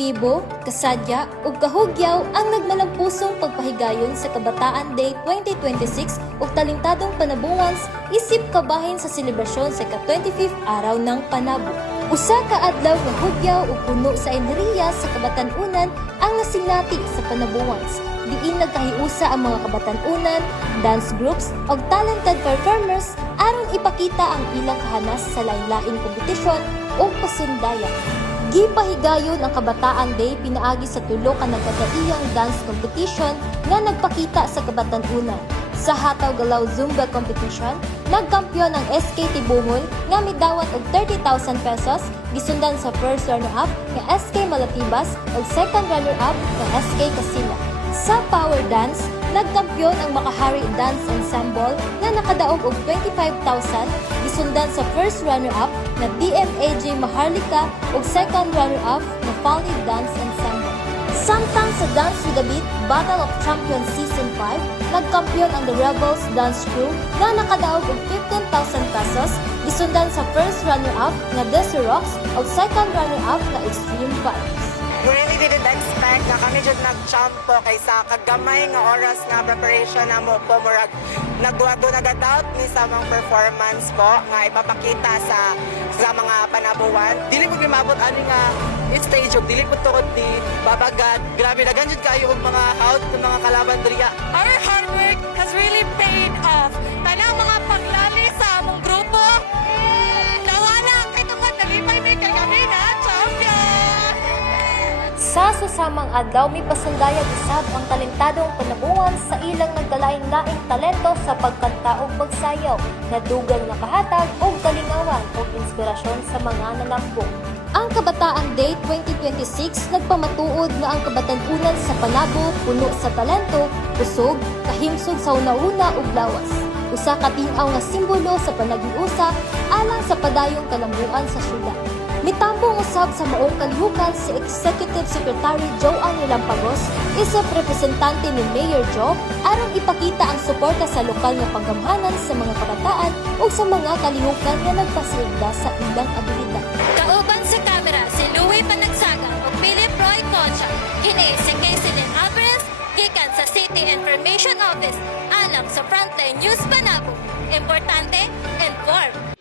Kalbibo, kasadya ug kahugyaw ang nagmalampusong pagpahigayon sa Kabataan Day 2026 ug talintadong panabuwans isip kabahin sa selebrasyon sa ika-25th araw ng Panabo. Usa ka adlaw nga hugyaw ug puno sa enerhiya sa kabatan-unan ang nasinati sa panabuwans. Diin nagkahiusa ang mga kabatan-unan, dance groups ug talented performers aron ipakita ang ilang kahanas sa lain-laing kompetisyon ug pasundayan. Gipahigayon ang Kabataan Day pinaagi sa tulo ka nagkadaiyang dance competition nga nagpakita sa kabatan-unan. Sa Hataw Galaw Zumba competition, nagkampyon ang SK Tibungol nga midawat og 30,000 pesos, gisundan sa first runner-up nga SK Malatibas ug second runner-up nga SK Casila. Sa Power Dance, nagkampyon ang Makahari Dance Ensemble nga nakadaog og 25,000, gisundan sa first runner-up na DMAJ Maharlika ug second runner-up na Folly Dance Ensemble. Samtang sa Dance with the Beat Battle of Champions Season 5, nagkampyon ang The Rebels Dance Crew nga nakadaog og 15,000 pesos, gisundan sa first runner-up na Desi Rocks ug second runner-up na Extreme Vibes. We really didn't expect na kami dyan nag-champo kaysa kagamay nga oras nga preparation na mo po murag nagwago nag-doubt ni sa mga performance po nga ipapakita sa mga panabuwan. Dili mo gimabot ani nga stage og dili po tukod ni babagat. Grabe na ganyan kayo og mga out ng mga kalaban diriya. Our hard work has really paid off. Tanang mga paglali sa among grupo. Nawala kay tungod nalipay mi kay kami na champion. Sa susamang adlaw, may pasundayag usab ang talentadong panabuhan sa ilang nagdalaing-laing talento sa pagkanta ug pagsayaw, na dugang nakahatag og kalingawan ug inspirasyon sa mga nanambong. Ang Kabataan Day 2026 nagpamatuod nga ang kabatan-unan sa Panabo puno sa talento, kusog, kahimsog sa una-una ug lawas. Usa ka tin-aw nga simbolo sa panagiusa alang sa padayong kalambuan sa syudad. Mitambong usab sa maong kalihukan si Executive Secretary Joanne Lampagos, isip representante ni Mayor Joe, aron ipakita ang suporta sa lokal nga panggamhanan sa mga kabataan o sa mga kalihukan nga nagpasigda sa ilang abilidad. Kauban sa kamera si Louie Panagsaga ug Philip Roy Concha. Kini si Kaysilyn Alvarez gikan sa City Information Office alang sa Frontline News Panabo. Importante, inform.